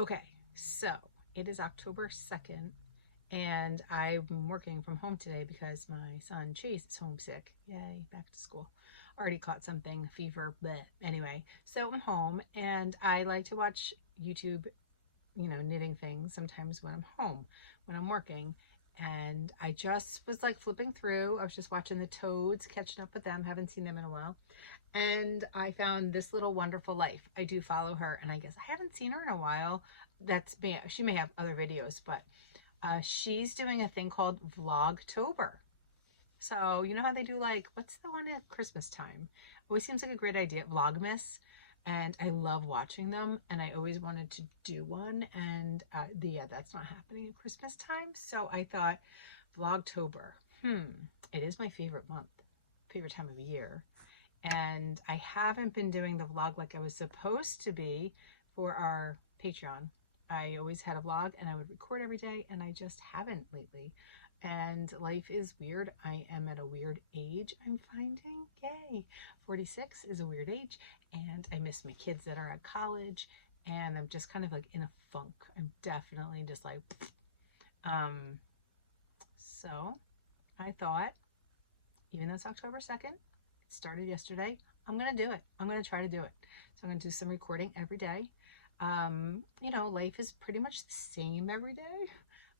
Okay, so it is October 2nd, and I'm working from home today because my son Chase is homesick. Yay, back to school. Already caught something, fever, but anyway. So I'm home, and I like to watch YouTube, knitting things sometimes when I'm home, when I'm working. And I just was like flipping through. I was just watching the Toads, catching up with them. Haven't seen them in a while. And I found This Little Wonderful Life. I do follow her, and I guess I haven't seen her in a while. She may have other videos, but she's doing a thing called Vlogtober. So you know how they do, like, what's the one at Christmas time? Always seems like a great idea, Vlogmas. And I love watching them, and I always wanted to do one, and yeah, that's not happening at Christmas time. So I thought Vlogtober. It is my favorite month, favorite time of year. And I haven't been doing the vlog like I was supposed to be for our Patreon. I always had a vlog and I would record every day, and I just haven't lately. And life is weird. I am at a weird age, I'm finding. Yay. 46 is a weird age, and I miss my kids that are at college, and I'm just kind of like in a funk. I'm definitely just like, so I thought, even though it's October 2nd, started yesterday, I'm gonna do it. I'm gonna try to do it. So I'm gonna do some recording every day. Life is pretty much the same every day,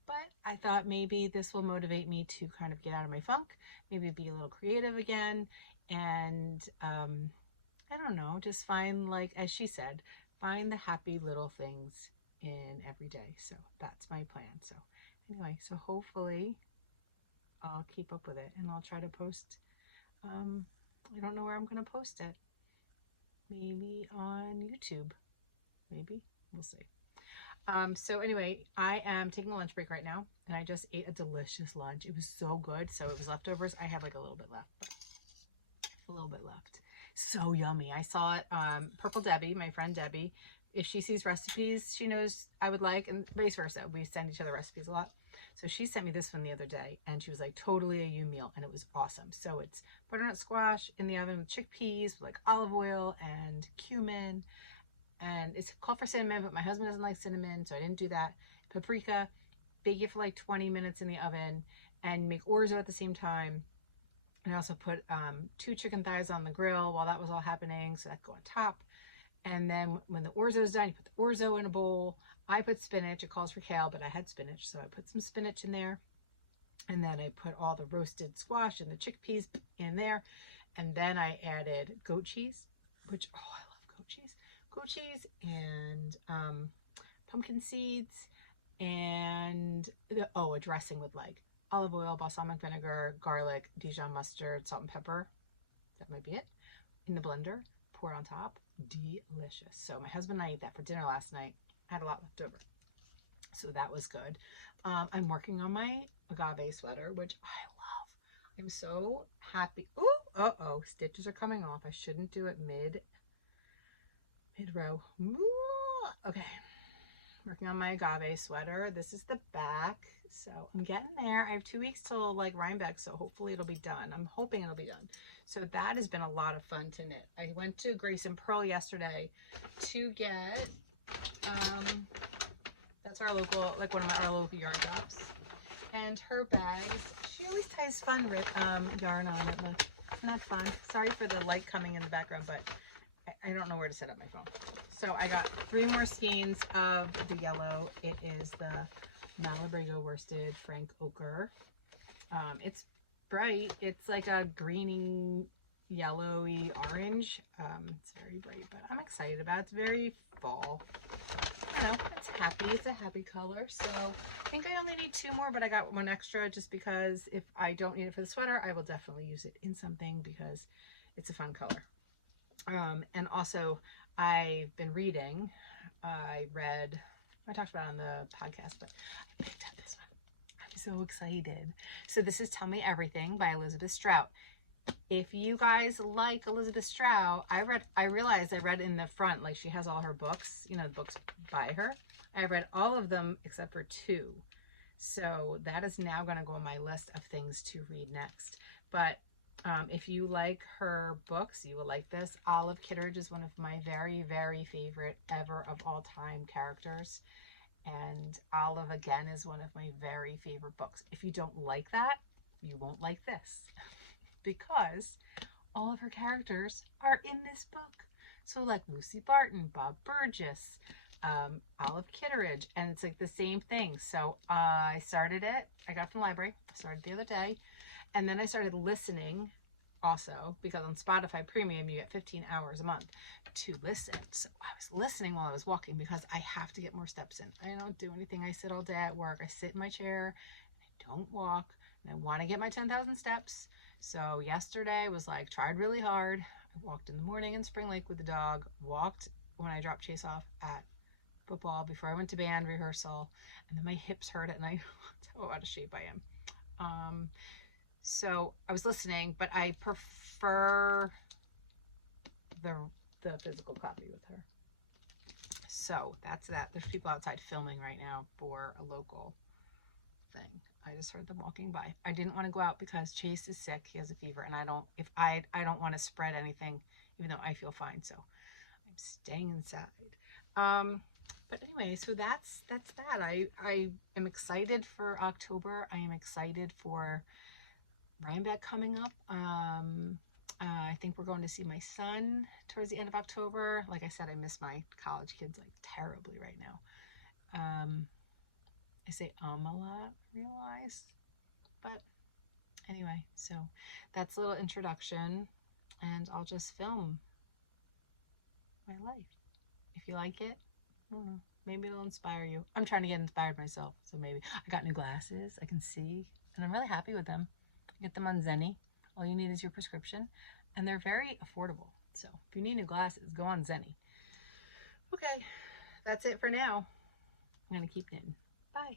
but I thought maybe this will motivate me to kind of get out of my funk, maybe be a little creative again, and I don't know, just find, like, as she said, find the happy little things in every day. So that's my plan. So anyway, so hopefully I'll keep up with it, and I'll try to post. I don't know where I'm going to post it. Maybe on YouTube. Maybe. We'll see. So anyway, I am taking a lunch break right now, and I just ate a delicious lunch. It was so good. So it was leftovers. I have like a little bit left, but a little bit left. So yummy. I saw it. Purple Debbie, my friend Debbie, if she sees recipes she knows I would like, and vice versa. We send each other recipes a lot. So she sent me this one the other day, and she was like, totally a you meal, and it was awesome. So it's butternut squash in the oven with chickpeas, with like olive oil and cumin, and it's called for cinnamon, but my husband doesn't like cinnamon, so I didn't do that. Paprika, bake it for like 20 minutes in the oven, and make orzo at the same time. And I also put 2 chicken thighs on the grill while that was all happening, so that go on top. And then when the orzo is done, you put the orzo in a bowl. I put spinach. It calls for kale, but I had spinach, so I put some spinach in there. And then I put all the roasted squash and the chickpeas in there. And then I added goat cheese, which, oh, I love goat cheese. Goat cheese and pumpkin seeds, and a dressing with like olive oil, balsamic vinegar, garlic, Dijon mustard, salt and pepper. That might be it. In the blender, pour it on top. Delicious. So my husband and I ate that for dinner last night. I had a lot left over, so that was good. I'm working on my agave sweater, which I love. I'm so happy. Oh, stitches are coming off. I shouldn't do it mid row. Okay, working on my agave sweater. This is the back, so I'm getting there. I have 2 weeks till like Rhinebeck, so hopefully it'll be done. I'm hoping it'll be done. So that has been a lot of fun to knit. I went to Grace and Pearl yesterday to get that's our local, like one of our local yarn shops, and her bags. She always ties fun yarn on it. Look, not fun. Sorry for the light coming in the background, but I don't know where to set up my phone. So I got 3 more skeins of the yellow. It is the Malabrigo worsted Frank Ochre. It's bright. It's like a greeny, yellowy orange. It's very bright, but I'm excited about it. It's very fall. I know, it's happy. It's a happy color. So I think I only need 2 more, but I got 1 extra just because if I don't need it for the sweater, I will definitely use it in something because it's a fun color. And also I've been reading. I talked about it on the podcast, but I picked up this one. I'm so excited. So this is Tell Me Everything by Elizabeth Strout. If you guys like Elizabeth Strout, I realized I read in the front, like, she has all her books, the books by her. I read all of them except for 2. So that is now going to go on my list of things to read next. But If you like her books, you will like this. Olive Kitteridge is one of my very, very favorite ever of all time characters. And Olive, again, is one of my very favorite books. If you don't like that, you won't like this because all of her characters are in this book. So like Lucy Barton, Bob Burgess, Olive Kitteridge, and it's like the same thing. So I started it. I got it from the library. I started the other day. And then I started listening also because on Spotify Premium, you get 15 hours a month to listen. So I was listening while I was walking because I have to get more steps in. I don't do anything. I sit all day at work. I sit in my chair and I don't walk. And I want to get my 10,000 steps. So yesterday was like, tried really hard. I walked in the morning in Spring Lake with the dog, walked when I dropped Chase off at football before I went to band rehearsal, and then my hips hurt at night. That's how out of shape I am. So I was listening, but I prefer the physical copy with her. So that's that. There's people outside filming right now for a local thing. I just heard them walking by. I didn't want to go out because Chase is sick. He has a fever, and I don't want to spread anything, even though I feel fine. So I'm staying inside. But anyway, so that's that. I am excited for October. I am excited for Rhinebeck coming up. I think we're going to see my son towards the end of October. Like I said, I miss my college kids like terribly right now. I say a lot, I realize. But anyway, so that's a little introduction, and I'll just film my life. If you like it, I don't know, maybe it'll inspire you. I'm trying to get inspired myself, so maybe. I got new glasses, I can see, and I'm really happy with them. I get them on Zenny. All you need is your prescription, and they're very affordable. So if you need new glasses, go on Zenny. Okay, that's it for now. I'm gonna keep knitting. Bye.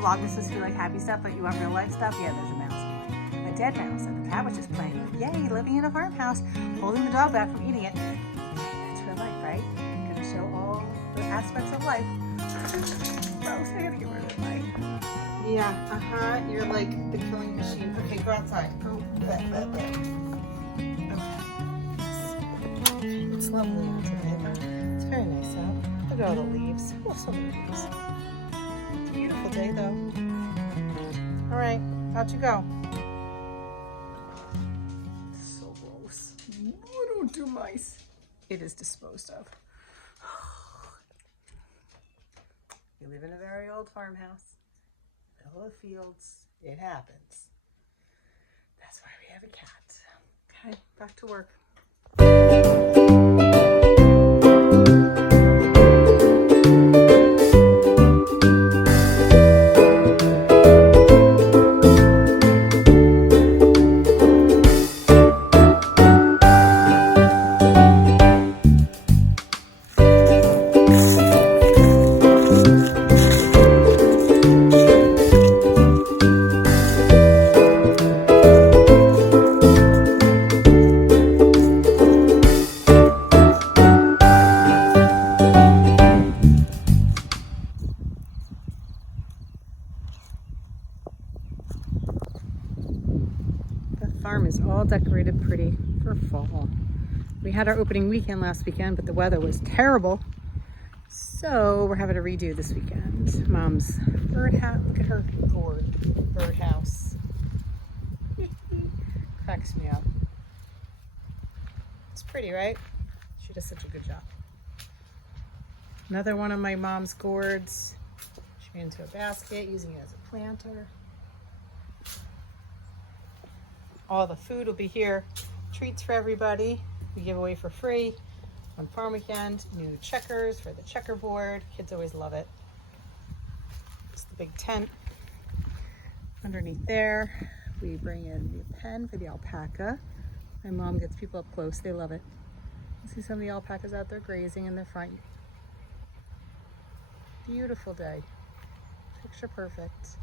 Vlogmas feel like happy stuff, but you want real life stuff? Yeah, there's a mouse. A dead mouse that the cat was just playing with. Yay, living in a farmhouse, holding the dog back from eating it. That's real life, right? I'm gonna show all the aspects of life. I gotta get rid of my... Yeah, you're like the killing machine. Okay, go outside. Go. Okay. It's lovely out today, though. It's very nice out. Look at all the leaves. Oh, so many leaves. It's a beautiful day, though. All right, out you go. So gross. Oh, don't do mice. It is disposed of. We live in a very old farmhouse, middle of fields. It happens. That's why we have a cat. Okay, back to work. Farm is all decorated pretty for fall. We had our opening weekend last weekend, but the weather was terrible. So we're having a redo this weekend. Mom's birdhouse, look at her gourd birdhouse. Cracks me up. It's pretty, right? She does such a good job. Another one of my mom's gourds. She made into a basket, using it as a planter. All the food will be here. Treats for everybody. We give away for free on farm weekend. New checkers for the checkerboard. Kids always love it. It's the big tent. Underneath there, we bring in the pen for the alpaca. My mom gets people up close. They love it. You see some of the alpacas out there grazing in the front. Beautiful day. Picture perfect.